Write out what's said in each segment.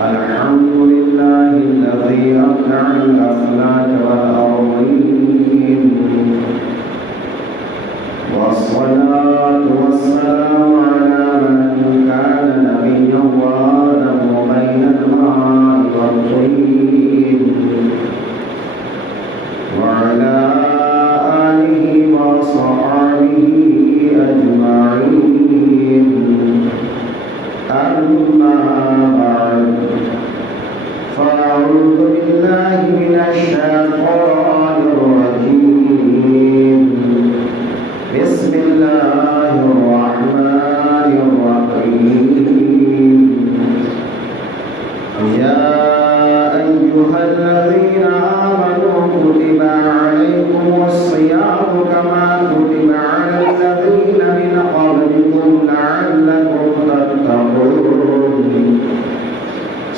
الحمد لله الذي أبدع الأفلاك والأرضين، والصلاة والسلام على من كان نبيا وآدم بين الماء والطين، وعلى آله وصحبه أجمعين. أما بعد، فأعوذ بالله من الشيطان الرجيم. بسم الله الرحمن الرحيم. يا أيها الذين آمنوا كتب عليكم الصيام كما كتب على الذين من قبلكم لعلكم تتقون.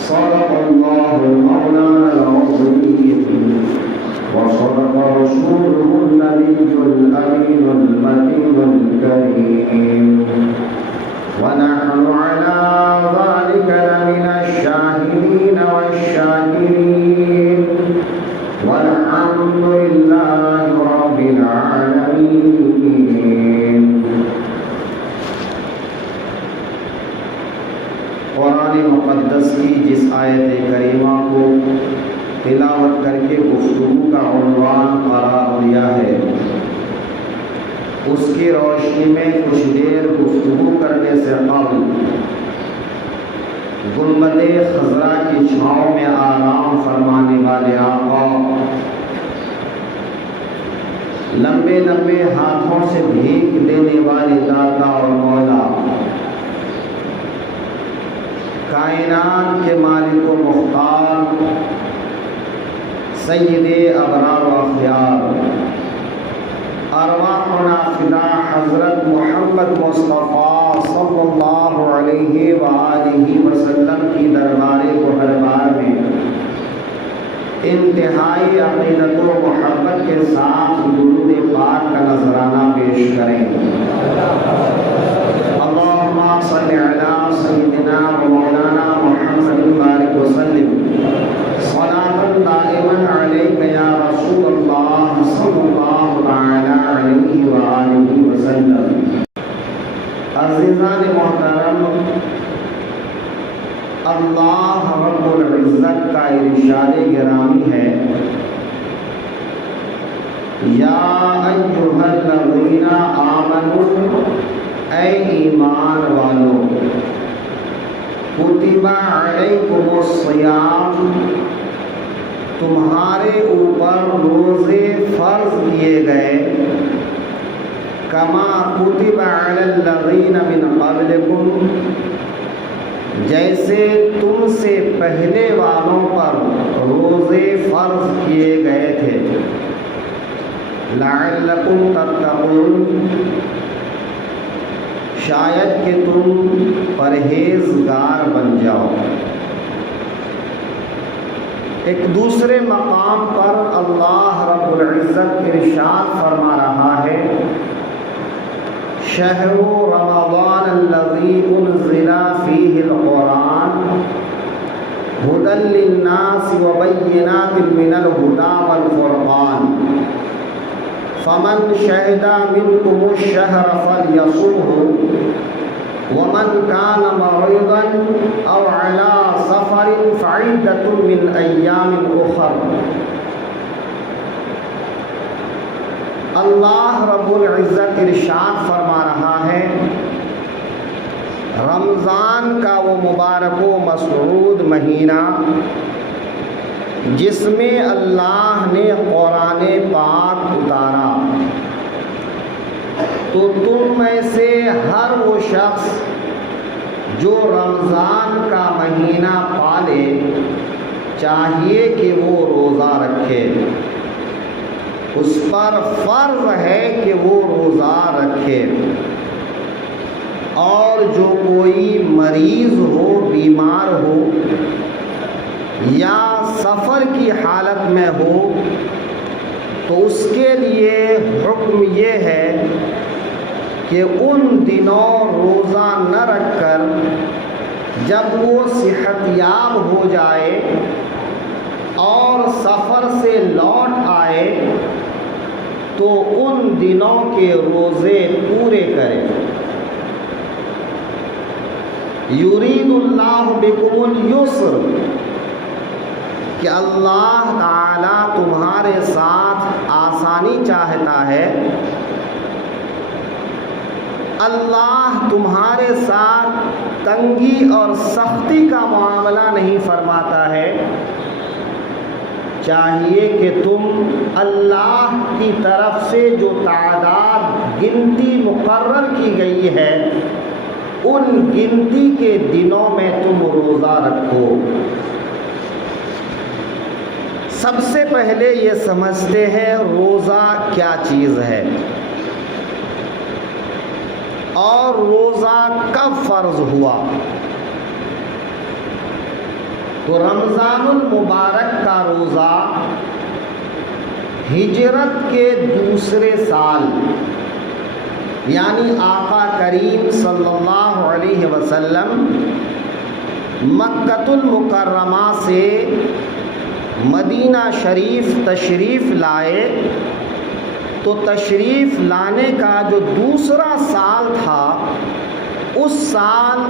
صدق الله مولانا العظيم، وصدق رسوله النبي الأمين المتين الكريم، ونحن على ذلك لمن الشاهدين والشاكرين، والحمد لله رب العالمين. قرآن مقدس کی جس آیت کریمہ کو تلاوت کر کے گفتگو کا عنوان قرار دیا ہے، اس کی روشنی میں کچھ دیر گفتگو کرنے سے قبل گنبد خضرا کی چھاؤں میں آرام فرمانے والے آقا، لمبے لمبے ہاتھوں سے بھیک دینے والے داتا اور مولا، کائنات کے مالک و مختار، سید ابرار و اخیار، ارواحنا فدا حضرت محمد مصطفیٰ صلی اللہ علیہ وآلہ وسلم کی دربار گہربار میں انتہائی عقیدت و محبت کے ساتھ درود پاک کا نذرانہ پیش کریں۔ اللہم صلی علی سیدنا و مولانا محمد بارک وسلم صلاۃ دائما علیک یا رسول اللہ صلی اللہ تعالی علیہ وآلہ وسلم۔ عزیزان محترم، اللہ رب العزت کا ارشاد گرامی ہے، یا ایھا الذین آمنوا، اے ایمان والو، کتب علیکم الصیام، تمہارے اوپر روزے فرض کیے گئے، کما کتب علی الذین من قبلکم، جیسے تم سے پہلے والوں پر روزے فرض کیے گئے تھے، لعلکم تتقون، شاید کہ تم پرہیزگار بن جاؤ۔ ایک دوسرے مقام پر اللہ رب العزت ارشاد فرما رہا ہے، شہر رمضان الذی انزل فیہ القرآن ھدی للناس وبینات من الھدی والفرقان فمن شہد منکم الشہر فلیصمہ ومن کان مریضا او علی سفر فعدۃ من ایام اخر۔ اللہ رب العزت ارشاد فرما رہا ہے، رمضان کا وہ مبارک و مسعود مہینہ جس میں اللہ نے قرآن پاک اتارا، تو تم میں سے ہر وہ شخص جو رمضان کا مہینہ پالے چاہیے کہ وہ روزہ رکھے، اس پر فرض ہے کہ وہ روزہ رکھے، اور جو کوئی مریض ہو، بیمار ہو یا سفر کی حالت میں ہو تو اس کے لیے حکم یہ ہے کہ ان دنوں روزہ نہ رکھ کر جب وہ صحت یاب ہو ہو جائے اور سفر سے لوٹ آئے تو ان دنوں کے روزے پورے کرے۔ یرید اللہ بکم الیسر، کہ اللہ تعالیٰ تمہارے ساتھ آسانی چاہتا ہے، اللہ تمہارے ساتھ تنگی اور سختی کا معاملہ نہیں فرماتا ہے۔ چاہیے کہ تم اللہ کی طرف سے جو تعداد گنتی مقرر کی گئی ہے ان گنتی کے دنوں میں تم روزہ رکھو۔ سب سے پہلے یہ سمجھتے ہیں روزہ کیا چیز ہے اور روزہ کب فرض ہوا۔ تو رمضان المبارک کا روزہ ہجرت کے دوسرے سال، یعنی آقا کریم صلی اللہ علیہ وسلم مکۃ المکرمہ سے مدینہ شریف تشریف لائے تو تشریف لانے کا جو دوسرا سال تھا اس سال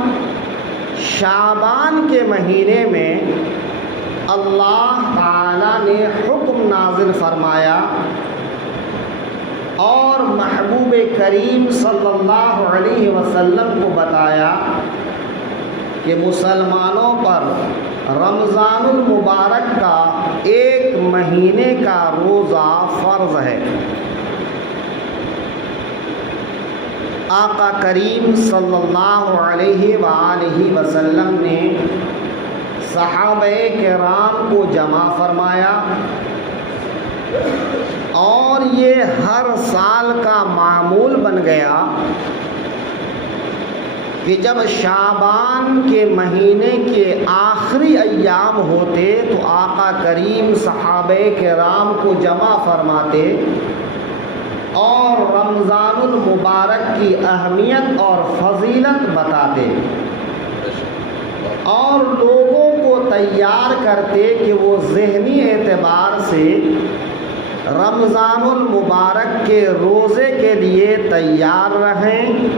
شعبان کے مہینے میں اللہ تعالیٰ نے حکم نازل فرمایا اور محبوب کریم صلی اللہ علیہ وسلم کو بتایا کہ مسلمانوں پر رمضان المبارک کا ایک مہینے کا روزہ فرض ہے۔ آقا کریم صلی اللہ علیہ وآلہ وسلم نے صحابہ کرام کو جمع فرمایا اور یہ ہر سال کا معمول بن گیا کہ جب شعبان کے مہینے کے آخری ایام ہوتے تو آقا کریم صحابہ کرام کو جمع فرماتے اور رمضان المبارک کی اہمیت اور فضیلت بتاتے اور لوگوں کو تیار کرتے کہ وہ ذہنی اعتبار سے رمضان المبارک کے روزے کے لیے تیار رہیں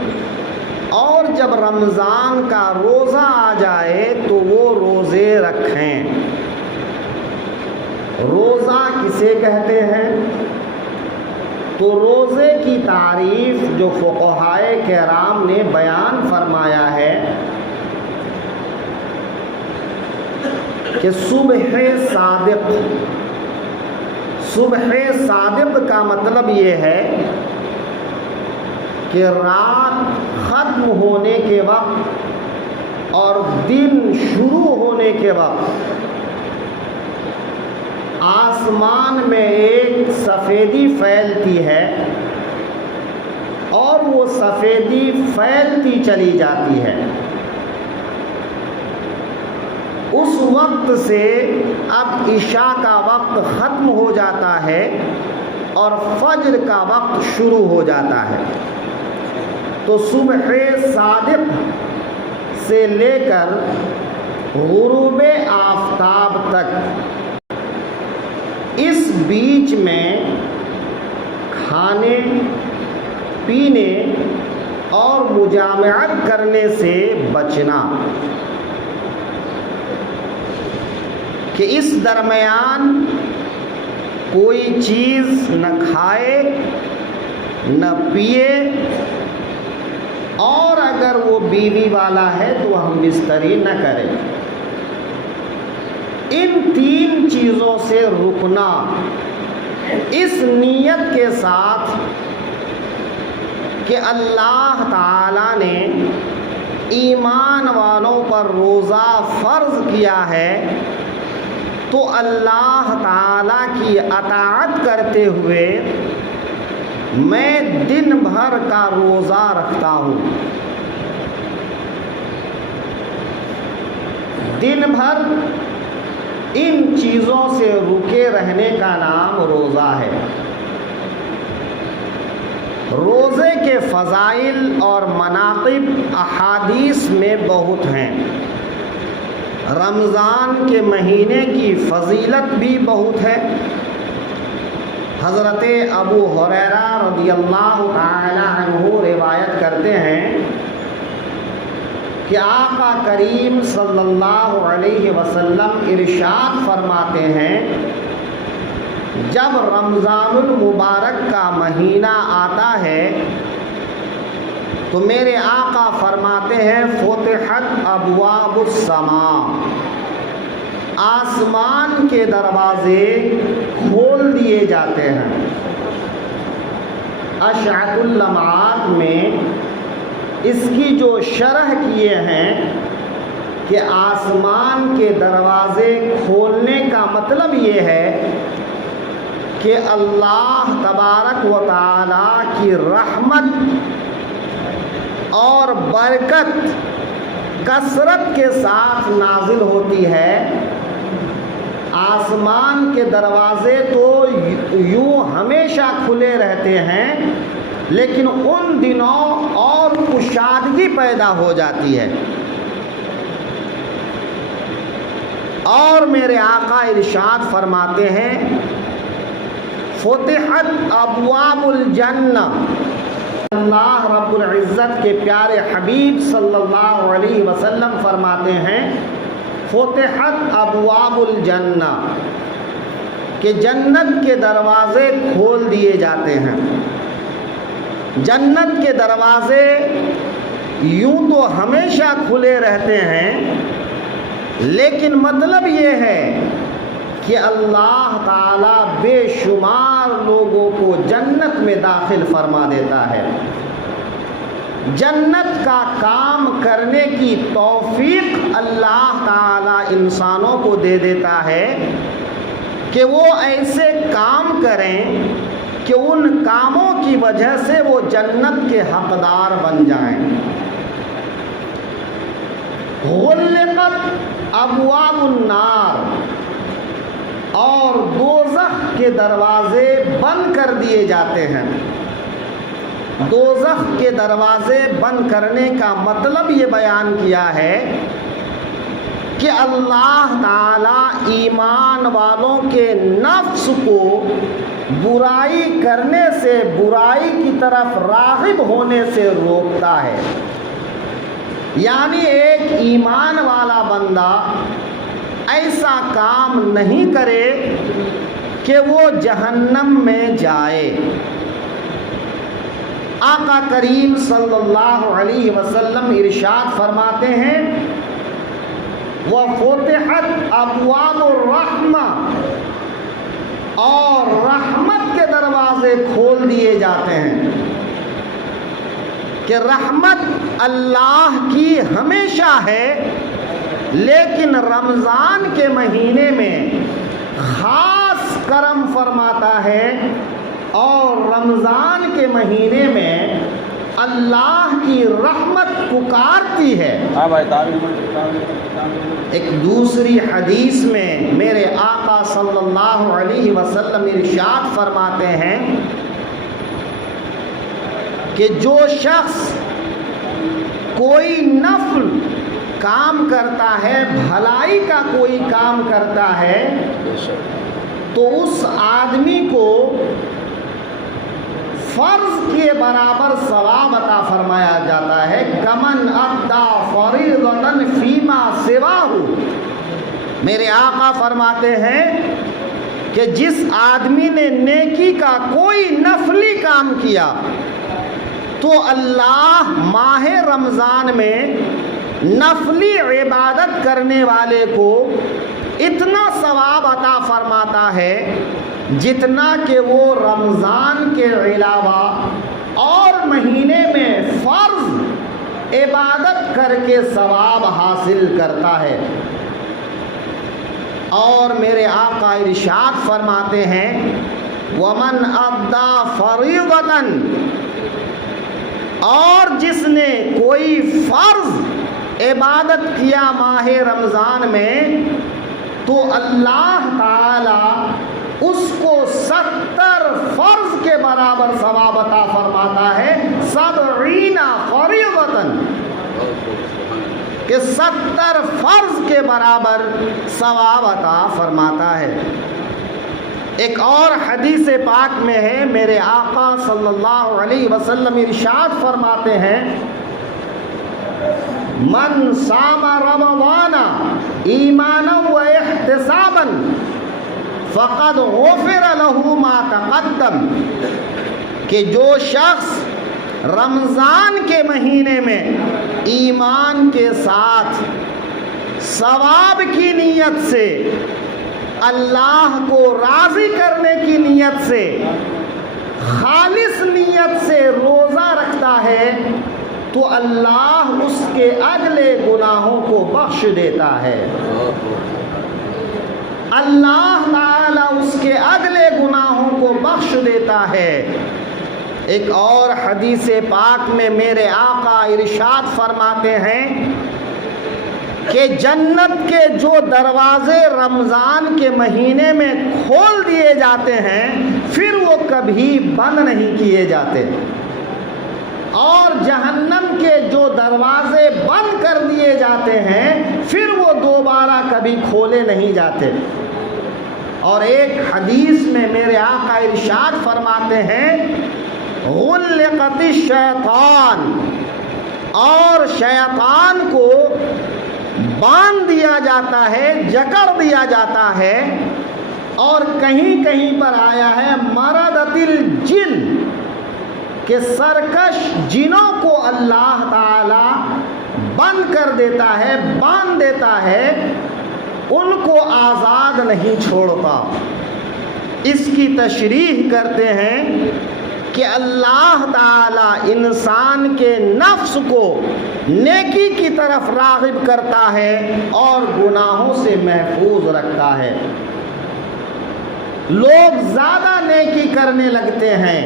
اور جب رمضان کا روزہ آ جائے تو وہ روزے رکھیں۔ روزہ کسے کہتے ہیں؟ تو روزے کی تعریف جو فقہائے کرام نے بیان فرمایا ہے کہ صبح صادق، صبح صادق کا مطلب یہ ہے کہ رات ختم ہونے کے وقت اور دن شروع ہونے کے وقت آسمان میں ایک سفیدی پھیلتی ہے اور وہ سفیدی پھیلتی چلی جاتی ہے۔ اس وقت سے اب عشاء کا وقت ختم ہو جاتا ہے اور فجر کا وقت شروع ہو جاتا ہے۔ تو صبح صادق سے لے کر غروب آفتاب تک اس بیچ میں کھانے پینے اور مجامعت کرنے سے بچنا، کہ اس درمیان کوئی چیز نہ کھائے نہ پیے، اور اگر وہ بیوی والا ہے تو ہم بستری نہ کریں۔ ان تین چیزوں سے رکنا اس نیت کے ساتھ کہ اللہ تعالیٰ نے ایمان والوں پر روزہ فرض کیا ہے تو اللہ تعالیٰ کی اطاعت کرتے ہوئے میں دن بھر کا روزہ رکھتا ہوں۔ دن بھر ان چیزوں سے رکے رہنے کا نام روزہ ہے۔ روزے کے فضائل اور مناقب احادیث میں بہت ہیں۔ رمضان کے مہینے کی فضیلت بھی بہت ہے۔ حضرت ابو ہریرہ رضی اللہ تعالی عنہ روایت کرتے ہیں کہ آقا کریم صلی اللہ علیہ وسلم ارشاد فرماتے ہیں، جب رمضان المبارک کا مہینہ آتا ہے تو میرے آقا فرماتے ہیں فتحت ابواب السماء، آسمان کے دروازے کھول دیے جاتے ہیں۔ اشعۃ اللمعات میں اس کی جو شرح کیے ہیں کہ آسمان کے دروازے کھولنے کا مطلب یہ ہے کہ اللہ تبارک و تعالی کی رحمت اور برکت کثرت کے ساتھ نازل ہوتی ہے۔ آسمان کے دروازے تو یوں ہمیشہ کھلے رہتے ہیں، لیکن ان دنوں اور کشادگی پیدا ہو جاتی ہے۔ اور میرے آقا ارشاد فرماتے ہیں فتحت ابواب الجنہ، اللہ رب العزت کے پیارے حبیب صلی اللہ علیہ وسلم فرماتے ہیں فتحت ابواب الجنہ، کہ جنت کے دروازے کھول دیے جاتے ہیں۔ جنت کے دروازے یوں تو ہمیشہ کھلے رہتے ہیں، لیکن مطلب یہ ہے کہ اللہ تعالی بے شمار لوگوں کو جنت میں داخل فرما دیتا ہے۔ جنت کا کام کرنے کی توفیق اللہ تعالی انسانوں کو دے دیتا ہے کہ وہ ایسے کام کریں کہ ان کاموں کی وجہ سے وہ جنت کے حقدار بن جائیں۔ غلقت ابواب النار، اور دوزخ کے دروازے بند کر دیے جاتے ہیں۔ دوزخ کے دروازے بند کرنے کا مطلب یہ بیان کیا ہے کہ اللہ تعالی ایمان والوں کے نفس کو برائی کرنے سے، برائی کی طرف راغب ہونے سے روکتا ہے۔ یعنی ایک ایمان والا بندہ ایسا کام نہیں کرے کہ وہ جہنم میں جائے۔ آقا کریم صلی اللہ علیہ وسلم ارشاد فرماتے ہیں وَفُتِحَتْ أَبْوَابُ الرَّحْمَةِ، اور رحمت کے دروازے کھول دیے جاتے ہیں کہ رحمت اللہ کی ہمیشہ ہے، لیکن رمضان کے مہینے میں خاص کرم فرماتا ہے، اور رمضان کے مہینے میں اللہ کی رحمت پکارتی ہے۔ ایک دوسری حدیث میں میرے آقا صلی اللہ علیہ وسلم ارشاد فرماتے ہیں کہ جو شخص کوئی نفل کام کرتا ہے، بھلائی کا کوئی کام کرتا ہے، تو اس آدمی کو فرض کے برابر ثواب عطا فرمایا جاتا ہے۔ کمن ادا فریضۃ فیما سواہ، میرے آقا فرماتے ہیں کہ جس آدمی نے نیکی کا کوئی نفلی کام کیا تو اللہ ماہ رمضان میں نفلی عبادت کرنے والے کو اتنا ثواب عطا فرماتا ہے جتنا کہ وہ رمضان کے علاوہ اور مہینے میں فرض عبادت کر کے ثواب حاصل کرتا ہے۔ اور میرے آقا ارشاد فرماتے ہیں وَمَنْ أَدَّى فَرِيضَةً، اور جس نے کوئی فرض عبادت کیا ماہ رمضان میں تو اللہ تعالی اس کو 70 فرض کے برابر ثواب عطا فرماتا ہے۔ 70 فریضۃ، کہ 70 فرض کے برابر ثواب عطا فرماتا ہے۔ ایک اور حدیث پاک میں ہے، میرے آقا صلی اللہ علیہ وسلم ارشاد فرماتے ہیں، من صام رمضان ایمانا و احتسابا فقد غفر له ما تقدم، کہ جو شخص رمضان کے مہینے میں ایمان کے ساتھ ثواب کی نیت سے، اللہ کو راضی کرنے کی نیت سے، خالص نیت سے روزہ رکھتا ہے تو اللہ اس کے اگلے گناہوں کو بخش دیتا ہے۔ اللہ تعالی اس کے اگلے گناہوں کو بخش دیتا ہے۔ ایک اور حدیث پاک میں میرے آقا ارشاد فرماتے ہیں کہ جنت کے جو دروازے رمضان کے مہینے میں کھول دیے جاتے ہیں پھر وہ کبھی بند نہیں کیے جاتے، اور جہنم کے جو دروازے بند کر دیے جاتے ہیں پھر وہ دوبارہ کبھی کھولے نہیں جاتے۔ اور ایک حدیث میں میرے آقا ارشاد فرماتے ہیں، غلقت الشیطان، اور شیطان کو باندھ دیا جاتا ہے، جکڑ دیا جاتا ہے، اور کہیں کہیں پر آیا ہے مردت الجن، کہ سرکش جنوں کو اللہ تعالی بند کر دیتا ہے، باندھ دیتا ہے، ان کو آزاد نہیں چھوڑتا۔ اس کی تشریح کرتے ہیں کہ اللہ تعالی انسان کے نفس کو نیکی کی طرف راغب کرتا ہے اور گناہوں سے محفوظ رکھتا ہے۔ لوگ زیادہ نیکی کرنے لگتے ہیں،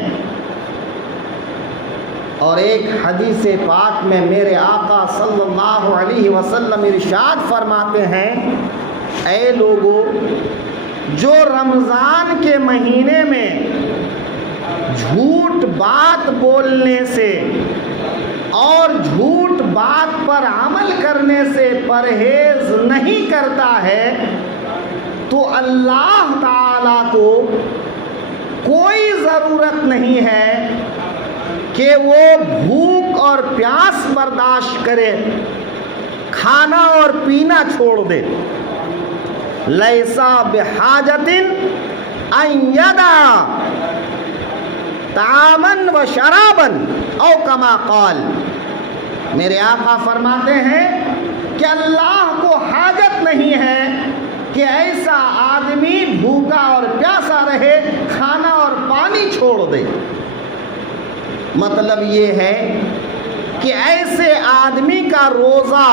اور ایک حدیث پاک میں میرے آقا صلی اللہ علیہ وسلم ارشاد فرماتے ہیں، اے لوگو، جو رمضان کے مہینے میں جھوٹ بات بولنے سے اور جھوٹ بات پر عمل کرنے سے پرہیز نہیں کرتا ہے تو اللہ تعالی کو کوئی ضرورت نہیں ہے کہ وہ بھوک اور پیاس برداشت کرے، کھانا اور پینا چھوڑ دے۔ لیسا بحاجت ان یدع طعامن و شرابن او کما قال، میرے آقا فرماتے ہیں کہ اللہ کو حاجت نہیں ہے کہ ایسا آدمی بھوکا اور پیاسا رہے، کھانا اور پانی چھوڑ دے۔ مطلب یہ ہے کہ ایسے آدمی کا روزہ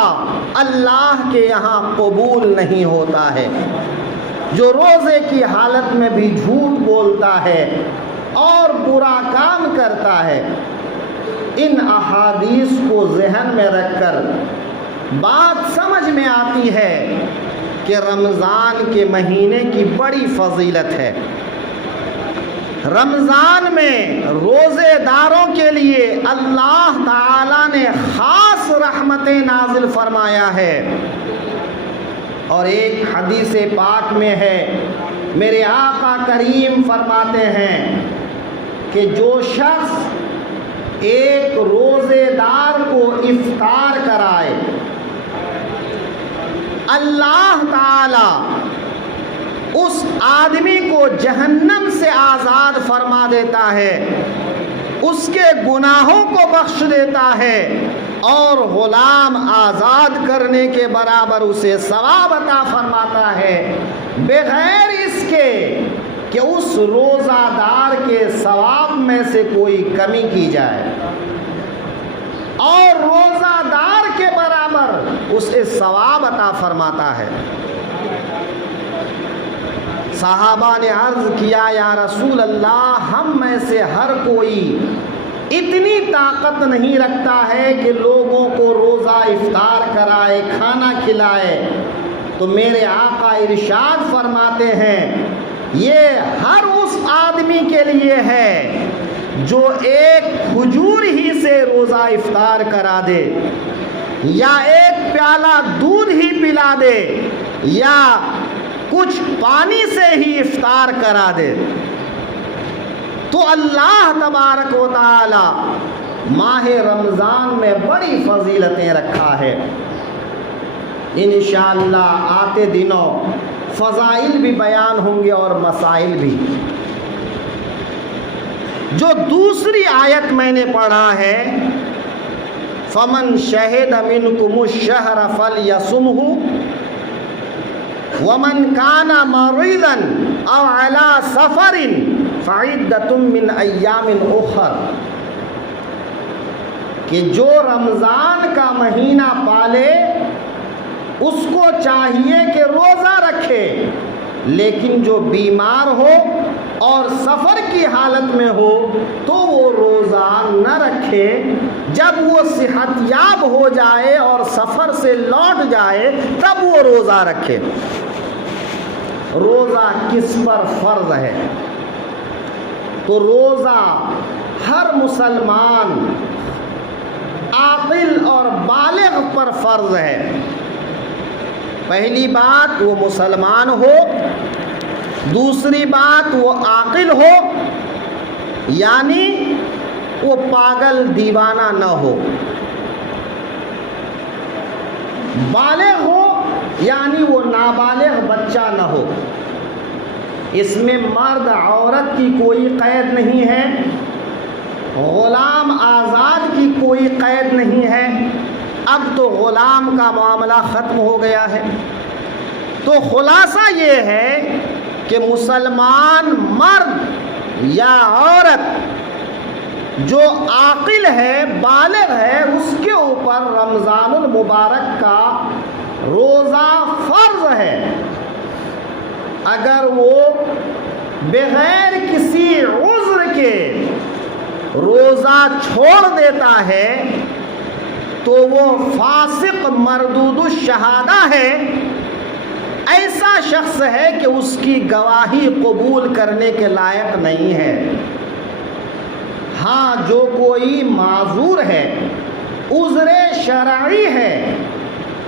اللہ کے یہاں قبول نہیں ہوتا ہے، جو روزے کی حالت میں بھی جھوٹ بولتا ہے اور برا کام کرتا ہے۔ ان احادیث کو ذہن میں رکھ کر بات سمجھ میں آتی ہے کہ رمضان کے مہینے کی بڑی فضیلت ہے۔ رمضان میں روزے داروں کے لیے اللہ تعالی نے خاص رحمتیں نازل فرمایا ہے۔ اور ایک حدیث پاک میں ہے، میرے آقا کریم فرماتے ہیں کہ جو شخص ایک روزے دار کو افطار کرائے، اللہ تعالی اس آدمی کو جہنم سے آزاد فرما دیتا ہے، اس کے گناہوں کو بخش دیتا ہے، اور غلام آزاد کرنے کے برابر اسے ثواب عطا فرماتا ہے، بغیر اس کے کہ اس روزہ دار کے ثواب میں سے کوئی کمی کی جائے، اور روزہ دار کے برابر اسے ثواب عطا فرماتا ہے۔ صحابہ نے عرض کیا، یا رسول اللہ، ہم میں سے ہر کوئی اتنی طاقت نہیں رکھتا ہے کہ لوگوں کو روزہ افطار کرائے، کھانا کھلائے۔ تو میرے آقا ارشاد فرماتے ہیں، یہ ہر اس آدمی کے لیے ہے جو ایک کھجور ہی سے روزہ افطار کرا دے، یا ایک پیالہ دودھ ہی پلا دے یا کچھ پانی سے ہی افطار کرا دے، تو اللہ تبارک و تعالی ماہ رمضان میں بڑی فضیلتیں رکھا ہے۔ انشاءاللہ آتے دنوں فضائل بھی بیان ہوں گے اور مسائل بھی۔ جو دوسری آیت میں نے پڑھا ہے فَمَنْ شَهِدَ مِنْكُمُ الشَّهْرَ فَلْيَصُمْهُ وَمَنْ كَانَ مَرِيضًا أَوْ عَلَى سَفَرٍ فَعِدَّةٌ مِّنْ أَيَّامٍ أُخَرَ، کہ جو رمضان کا مہینہ پالے اس کو چاہیے کہ روزہ رکھے، لیکن جو بیمار ہو اور سفر کی حالت میں ہو تو وہ روزہ نہ رکھے، جب وہ صحت یاب ہو جائے اور سفر سے لوٹ جائے تب وہ روزہ رکھے۔ روزہ کس پر فرض ہے؟ تو روزہ ہر مسلمان عاقل اور بالغ پر فرض ہے۔ پہلی بات وہ مسلمان ہو، دوسری بات وہ عاقل ہو، یعنی وہ پاگل دیوانہ نہ ہو، بالغ ہو یعنی وہ نابالغ بچہ نہ ہو۔ اس میں مرد عورت کی کوئی قید نہیں ہے، غلام آزاد کی کوئی قید نہیں ہے۔ اب تو غلام کا معاملہ ختم ہو گیا ہے۔ تو خلاصہ یہ ہے کہ مسلمان مرد یا عورت جو عاقل ہے، بالغ ہے، اس کے اوپر رمضان المبارک کا روزہ فرض ہے۔ اگر وہ بغیر کسی عذر کے روزہ چھوڑ دیتا ہے تو وہ فاسق مردود الشہادہ ہے، ایسا شخص ہے کہ اس کی گواہی قبول کرنے کے لائق نہیں ہے۔ ہاں جو کوئی معذور ہے، عذر شرعی ہے،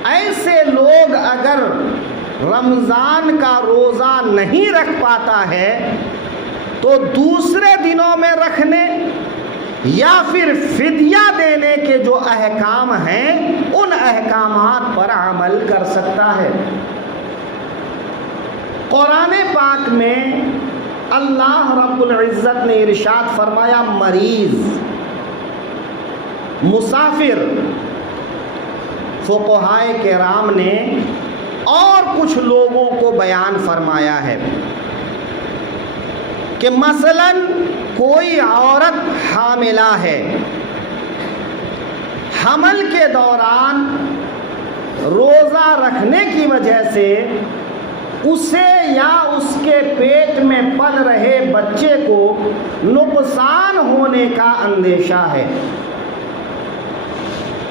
ایسے لوگ اگر رمضان کا روزہ نہیں رکھ پاتا ہے تو دوسرے دنوں میں رکھنے یا پھر فدیہ دینے کے جو احکام ہیں ان احکامات پر عمل کر سکتا ہے۔ قرآن پاک میں اللہ رب العزت نے ارشاد فرمایا مریض، مسافر۔ فقہائے کرام نے اور کچھ لوگوں کو بیان فرمایا ہے کہ مثلا کوئی عورت حاملہ ہے، حمل کے دوران روزہ رکھنے کی وجہ سے اسے یا اس کے پیٹ میں پل رہے بچے کو نقصان ہونے کا اندیشہ ہے،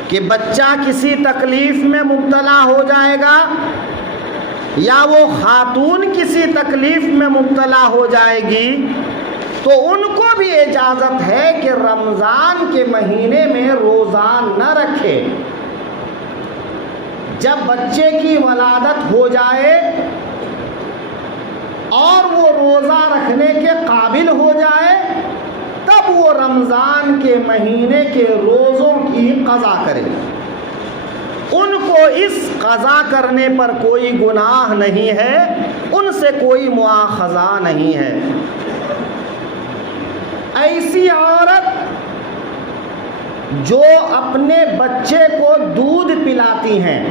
کہ بچہ کسی تکلیف میں مبتلا ہو جائے گا یا وہ خاتون کسی تکلیف میں مبتلا ہو جائے گی، تو ان کو بھی اجازت ہے کہ رمضان کے مہینے میں روزہ نہ رکھے۔ جب بچے کی ولادت ہو جائے اور وہ روزہ رکھنے کے قابل ہو جائے تب وہ رمضان کے مہینے کے روزوں کی قضا کرے۔ ان کو اس قضا کرنے پر کوئی گناہ نہیں ہے، ان سے کوئی مواخذہ نہیں ہے۔ ایسی عورت جو اپنے بچے کو دودھ پلاتی ہیں،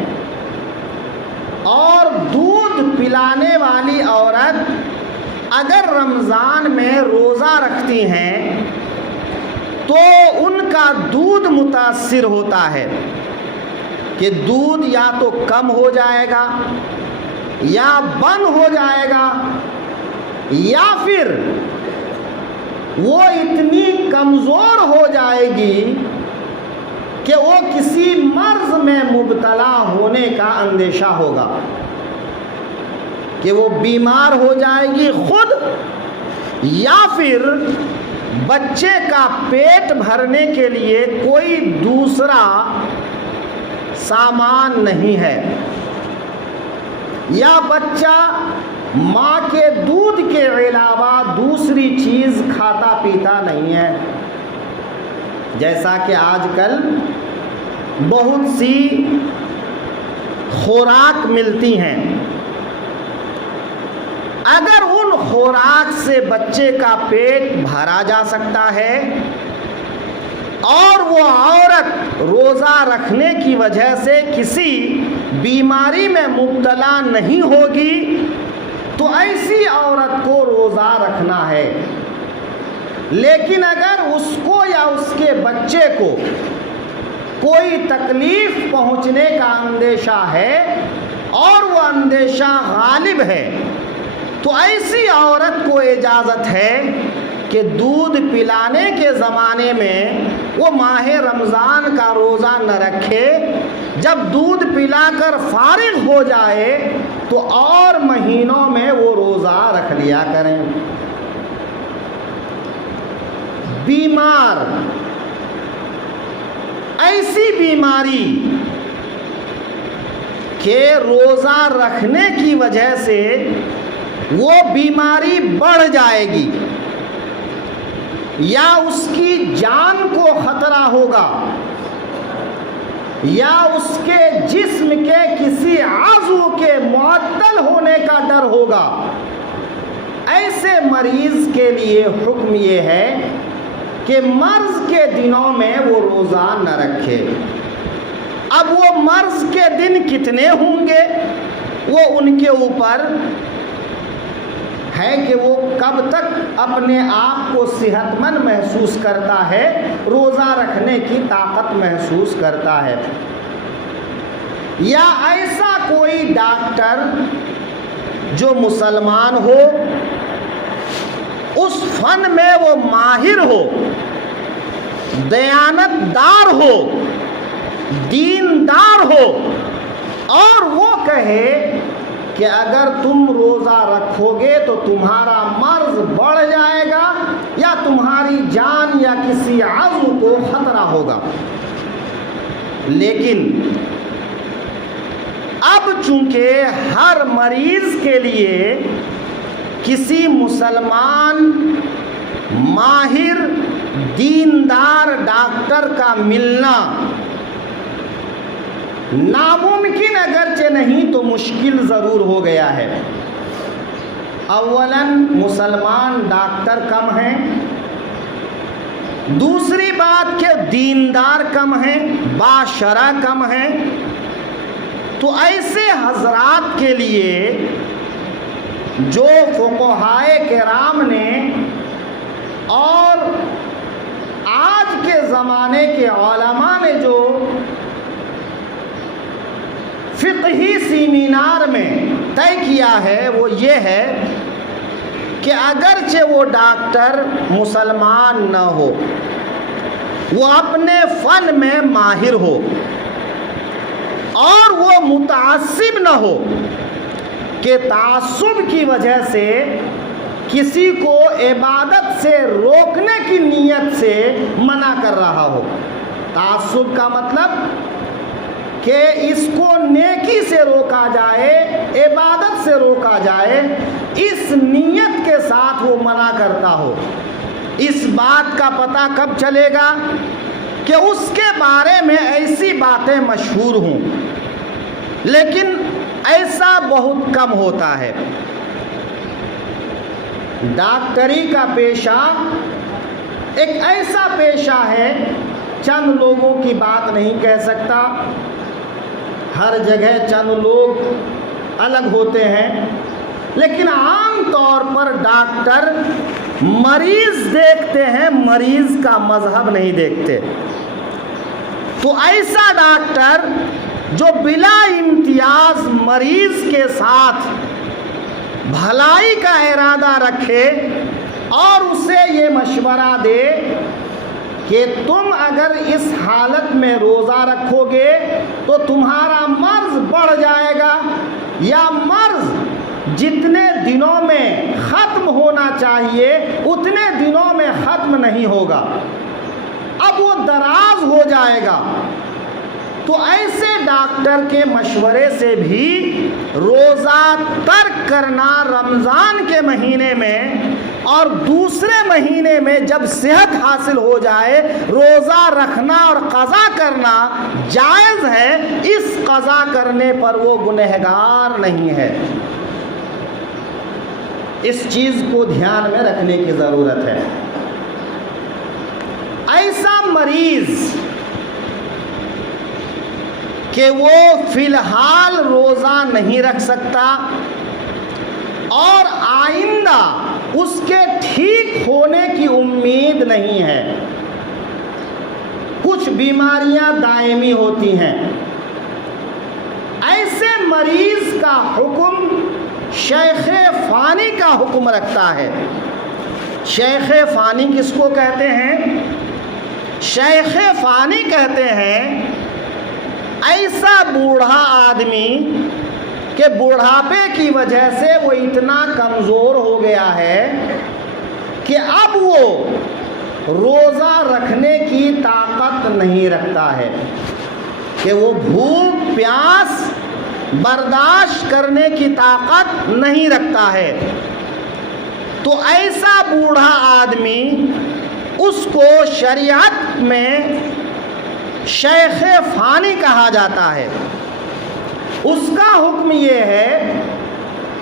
اور دودھ پلانے والی عورت اگر رمضان میں روزہ رکھتی ہیں تو ان کا دودھ متاثر ہوتا ہے کہ دودھ یا تو کم ہو جائے گا یا بند ہو جائے گا، یا پھر وہ اتنی کمزور ہو جائے گی کہ وہ کسی مرض میں مبتلا ہونے کا اندیشہ ہوگا، کہ وہ بیمار ہو جائے گی خود یا پھر بچے کا پیٹ بھرنے کے لیے کوئی دوسرا سامان نہیں ہے، یا بچہ ماں کے دودھ کے علاوہ دوسری چیز کھاتا پیتا نہیں ہے، جیسا کہ آج کل بہت سی خوراک ملتی ہیں، اگر ان خوراک سے بچے کا پیٹ بھرا جا سکتا ہے اور وہ عورت روزہ رکھنے کی وجہ سے کسی بیماری میں مبتلا نہیں ہوگی تو ایسی عورت کو روزہ رکھنا ہے۔ لیکن اگر اس کو یا اس کے بچے کو کوئی تکلیف پہنچنے کا اندیشہ ہے اور وہ اندیشہ غالب ہے تو ایسی عورت کو اجازت ہے کہ دودھ پلانے کے زمانے میں وہ ماہ رمضان کا روزہ نہ رکھے، جب دودھ پلا کر فارغ ہو جائے تو اور مہینوں میں وہ روزہ رکھ لیا کریں۔ بیمار، ایسی بیماری کہ روزہ رکھنے کی وجہ سے وہ بیماری بڑھ جائے گی یا اس کی جان کو خطرہ ہوگا یا اس کے جسم کے کسی عضو کے معطل ہونے کا ڈر ہوگا، ایسے مریض کے لیے حکم یہ ہے کہ مرض کے دنوں میں وہ روزہ نہ رکھے۔ اب وہ مرض کے دن کتنے ہوں گے وہ ان کے اوپر ہے کہ وہ کب تک اپنے آپ کو صحت مند محسوس کرتا ہے، روزہ رکھنے کی طاقت محسوس کرتا ہے۔ یا ایسا کوئی ڈاکٹر جو مسلمان ہو، اس فن میں وہ ماہر ہو، دیانت دار ہو، دیندار ہو، اور وہ کہے کہ اگر تم روزہ رکھو گے تو تمہارا مرض بڑھ جائے گا یا تمہاری جان یا کسی عضو کو خطرہ ہوگا۔ لیکن اب چونکہ ہر مریض کے لیے کسی مسلمان ماہر دیندار ڈاکٹر کا ملنا ناممکن اگرچہ نہیں تو مشکل ضرور ہو گیا ہے۔ اولاً مسلمان ڈاکٹر کم ہیں، دوسری بات کہ دیندار کم ہیں، باشرع کم ہیں، تو ایسے حضرات کے لیے جو فقہائے کرام نے اور آج کے زمانے کے علماء نے جو فقہی سیمینار میں طے کیا ہے وہ یہ ہے کہ اگرچہ وہ ڈاکٹر مسلمان نہ ہو، وہ اپنے فن میں ماہر ہو اور وہ متعصب نہ ہو کہ تعصب کی وجہ سے کسی کو عبادت سے روکنے کی نیت سے منع کر رہا ہو۔ تعصب کا مطلب کہ اس کو نیکی سے روکا جائے، عبادت سے روکا جائے، اس نیت کے ساتھ وہ منع کرتا ہو۔ اس بات کا پتہ کب چلے گا کہ اس کے بارے میں ایسی باتیں مشہور ہوں، لیکن ایسا بہت کم ہوتا ہے۔ ڈاکٹری کا پیشہ ایک ایسا پیشہ ہے، چند لوگوں کی بات نہیں کہہ سکتا، ہر جگہ چند لوگ الگ ہوتے ہیں، لیکن عام طور پر ڈاکٹر مریض دیکھتے ہیں، مریض کا مذہب نہیں دیکھتے۔ تو ایسا ڈاکٹر جو بلا امتیاز مریض کے ساتھ بھلائی کا ارادہ رکھے اور اسے یہ مشورہ دے کہ تم اگر اس حالت میں روزہ رکھو گے تو تمہارا مرض بڑھ جائے گا، یا مرض جتنے دنوں میں ختم ہونا چاہیے اتنے دنوں میں ختم نہیں ہوگا، اب وہ دراز ہو جائے گا، تو ایسے ڈاکٹر کے مشورے سے بھی روزہ ترک کرنا رمضان کے مہینے میں اور دوسرے مہینے میں جب صحت حاصل ہو جائے روزہ رکھنا اور قضا کرنا جائز ہے. اس قضا کرنے پر وہ گنہگار نہیں ہے. اس چیز کو دھیان میں رکھنے کی ضرورت ہے. ایسا مریض کہ وہ فی الحال روزہ نہیں رکھ سکتا اور آئندہ اس کے ٹھیک ہونے کی امید نہیں ہے, کچھ بیماریاں دائمی ہوتی ہیں, ایسے مریض کا حکم شیخ فانی کا حکم رکھتا ہے. شیخ فانی کس کو کہتے ہیں؟ شیخ فانی کہتے ہیں ایسا بوڑھا آدمی کہ بوڑھاپے کی وجہ سے وہ اتنا کمزور ہو گیا ہے کہ اب وہ روزہ رکھنے کی طاقت نہیں رکھتا ہے, کہ وہ بھوک پیاس برداشت کرنے کی طاقت نہیں رکھتا ہے. تو ایسا بوڑھا آدمی اس کو شریعت میں شیخ فانی کہا جاتا ہے. اس کا حکم یہ ہے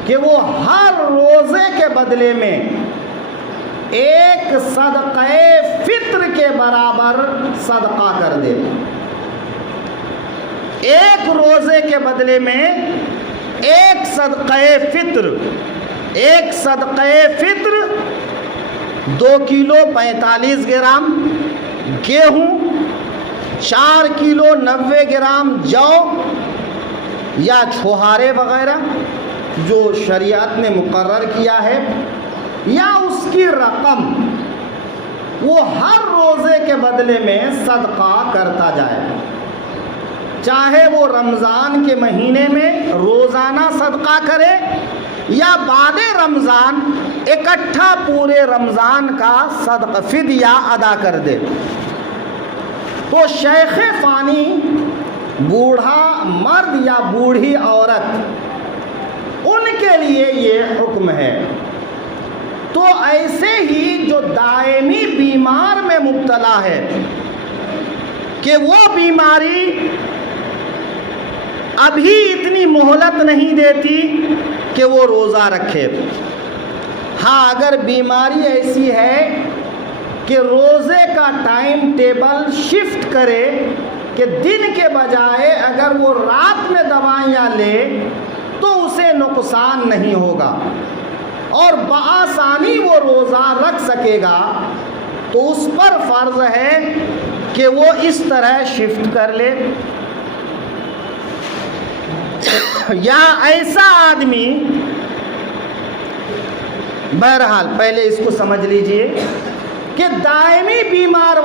کہ وہ ہر روزے کے بدلے میں ایک صدقہ فطر کے برابر صدقہ کر دے. ایک روزے کے بدلے میں ایک صدقہ فطر, ایک صدقہ فطر 2 کلو 45 گرام گیہوں, 4 کلو 90 گرام جو یا چھوہارے وغیرہ جو شریعت نے مقرر کیا ہے, یا اس کی رقم وہ ہر روزے کے بدلے میں صدقہ کرتا جائے. چاہے وہ رمضان کے مہینے میں روزانہ صدقہ کرے یا بعد رمضان اکٹھا پورے رمضان کا صدقہ فدیہ ادا کر دے. تو شیخ فانی بوڑھا مرد یا بوڑھی عورت ان کے لیے یہ حکم ہے. تو ایسے ہی جو دائمی بیمار میں مبتلا ہے کہ وہ بیماری ابھی اتنی مہلت نہیں دیتی کہ وہ روزہ رکھے. ہاں اگر بیماری ایسی ہے کہ روزے کا ٹائم ٹیبل شفٹ کرے کہ دن کے بجائے اگر وہ رات میں دوائیاں لے تو اسے نقصان نہیں ہوگا اور بآسانی وہ روزہ رکھ سکے گا, تو اس پر فرض ہے کہ وہ اس طرح شفٹ کر لے. یا ایسا آدمی, بہرحال پہلے اس کو سمجھ لیجئے کہ دائمی بیمار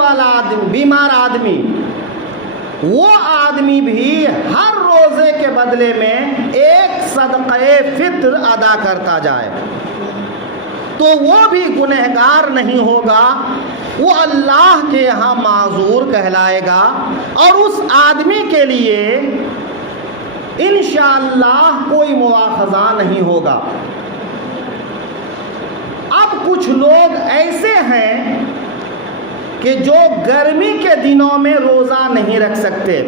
آدمی وہ آدمی بھی ہر روزے کے بدلے میں ایک صدقہ فطر ادا کرتا جائے تو وہ بھی گنہگار نہیں ہوگا, وہ اللہ کے یہاں معذور کہلائے گا اور اس آدمی کے لیے انشاءاللہ کوئی مواخذہ نہیں ہوگا. اب کچھ لوگ ایسے ہیں کہ جو گرمی کے دنوں میں روزہ نہیں رکھ سکتے,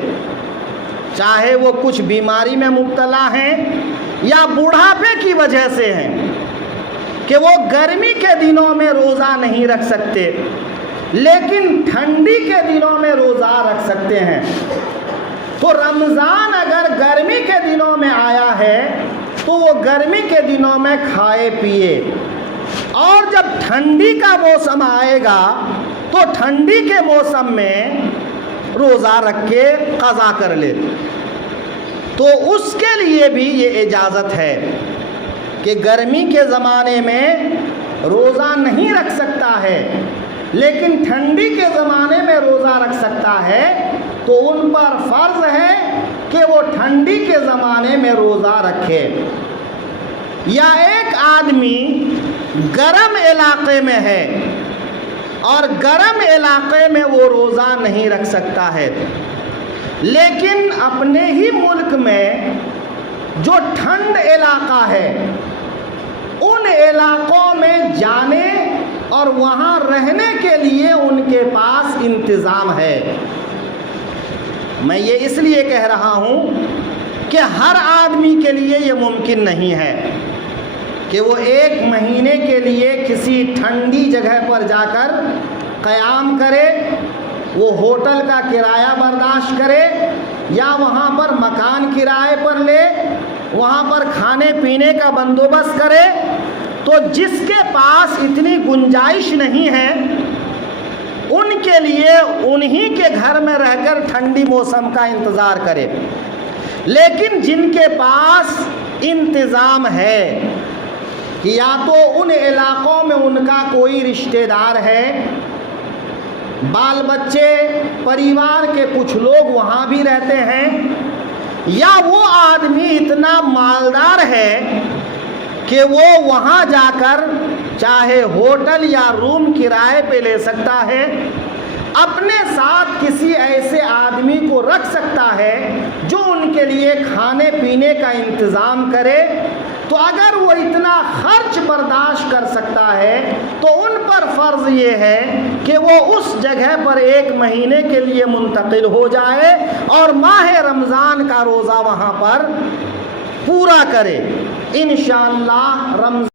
چاہے وہ کچھ بیماری میں مبتلا ہیں یا بوڑھاپے کی وجہ سے ہیں کہ وہ گرمی کے دنوں میں روزہ نہیں رکھ سکتے لیکن ٹھنڈی کے دنوں میں روزہ رکھ سکتے ہیں. تو رمضان اگر گرمی کے دنوں میں آیا ہے تو وہ گرمی کے دنوں میں کھائے پیے, اور جب ٹھنڈی کا موسم آئے گا تو ٹھنڈی کے موسم میں روزہ رکھ کے قضا کر لے. تو اس کے لیے بھی یہ اجازت ہے کہ گرمی کے زمانے میں روزہ نہیں رکھ سکتا ہے لیکن ٹھنڈی کے زمانے میں روزہ رکھ سکتا ہے, تو ان پر فرض ہے کہ وہ ٹھنڈی کے زمانے میں روزہ رکھے. یا ایک آدمی گرم علاقے میں ہے اور گرم علاقے میں وہ روزہ نہیں رکھ سکتا ہے, لیکن اپنے ہی ملک میں جو ٹھنڈ علاقہ ہے ان علاقوں میں جانے اور وہاں رہنے کے لیے ان کے پاس انتظام ہے۔ میں یہ اس لیے کہہ رہا ہوں کہ ہر آدمی کے لیے یہ ممکن نہیں ہے کہ وہ 1 مہینے کے لیے کسی ٹھنڈی جگہ پر جا کر قیام کرے، وہ ہوٹل کا کرایہ برداشت کرے یا وہاں پر مکان کرائے پر لے، وہاں پر کھانے پینے کا بندوبست کرے۔ تو جس کے پاس اتنی گنجائش نہیں ہے ان کے لیے انہی کے گھر میں رہ کر ٹھنڈی موسم کا انتظار کرے، لیکن جن کے پاس انتظام ہے کہ یا تو ان علاقوں میں ان کا کوئی رشتہ دار ہے، بال بچے پریوار کے کچھ لوگ وہاں بھی رہتے ہیں، یا وہ آدمی اتنا مالدار ہے کہ وہ وہاں جا کر چاہے ہوٹل یا روم کرائے پہ لے سکتا ہے، اپنے ساتھ کسی ایسے آدمی کو رکھ سکتا ہے جو ان کے لیے کھانے پینے کا انتظام کرے۔ تو اگر وہ اتنا خرچ برداشت کر سکتا ہے تو ان پر فرض یہ ہے کہ وہ اس جگہ پر 1 مہینے کے لیے منتقل ہو جائے اور ماہ رمضان کا روزہ وہاں پر پورا کرے۔ انشاءاللہ رمضان